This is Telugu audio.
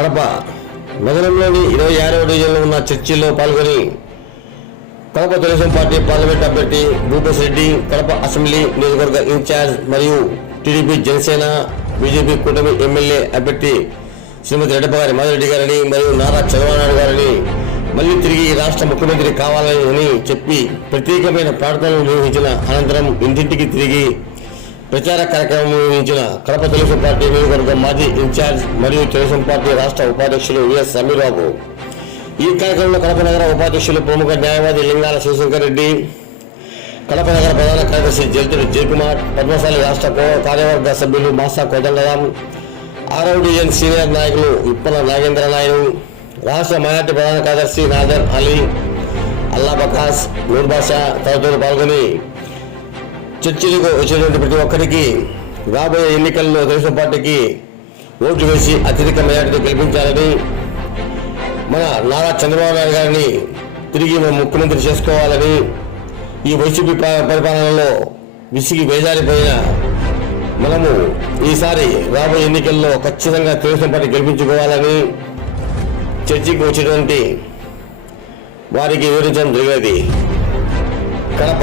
కడప. నగరంలోని ఇరవై ఆరవ డివిజన్లో ఉన్న చర్చిల్లో పాల్గొని కడప తెలుగుదేశం పార్టీ పార్లమెంట్ అభ్యర్థి భూపేశ్ రెడ్డి కడప అసెంబ్లీ నియోజకవర్గ ఇన్ఛార్జ్ మరియు టీడీపీ జనసేన బీజేపీ కూటమి ఎమ్మెల్యే అభ్యర్థి శ్రీమతి రెడ్డపగారి మాధవరెడ్డి గారిని మరియు నారా చంద్రబాబు గారిని మళ్ళీ తిరిగి ఈ రాష్ట్ర ముఖ్యమంత్రి కావాలని చెప్పి ప్రత్యేకమైన ప్రార్థనలు నిర్వహించిన అనంతరం ఇంటింటికి తిరిగి ప్రచార కార్యక్రమం నిర్వహించిన కడప తెలుగుదేశం పార్టీ నియోజకవర్గం మాజీ ఇన్ఛార్జ్ మరియు తెలుగుదేశం పార్టీ రాష్ట్ర ఉపాధ్యక్షులు విఎస్ సమీర్బాబు. ఈ కార్యక్రమంలో కడప నగర ఉపాధ్యక్షులు ప్రముఖ న్యాయవాది లింగాల శివశంకర్ రెడ్డి కడప నగర ప్రధాన కార్యదర్శి జల్తుడు జయకుమార్ పద్మశాలి రాష్ట్ర కార్యవర్గ సభ్యులు మాసా కోదండరాం ఆర్ఓడిఎన్ సీనియర్ నాయకులు ఇప్పల నాగేంద్ర నాయుడు రాష్ట్ర మైనార్టీ ప్రధాన కార్యదర్శి నాదర్ అలీ అల్లా బకాస్ నూర్బాషా తదితరులు పాల్గొని చర్చలకు వచ్చేటువంటి ప్రతి ఒక్కరికి రాబోయే ఎన్నికల్లో తెలుగుదేశం పార్టీకి ఓటు వేసి అత్యధిక మెజార్టీతో గెలిపించాలని మన నారా చంద్రబాబు నాయుడు గారిని తిరిగి మన ముఖ్యమంత్రి చేసుకోవాలని ఈ వైసీపీ ప- పరిపాలనలో విసిగి వేజారిపోయిన మనము ఈసారి రాబోయే ఎన్నికల్లో ఖచ్చితంగా తెలుగుదేశం పార్టీ గెలిపించుకోవాలని చర్చికి వచ్చినటువంటి వారికి వివరించడం జరిగేది కడప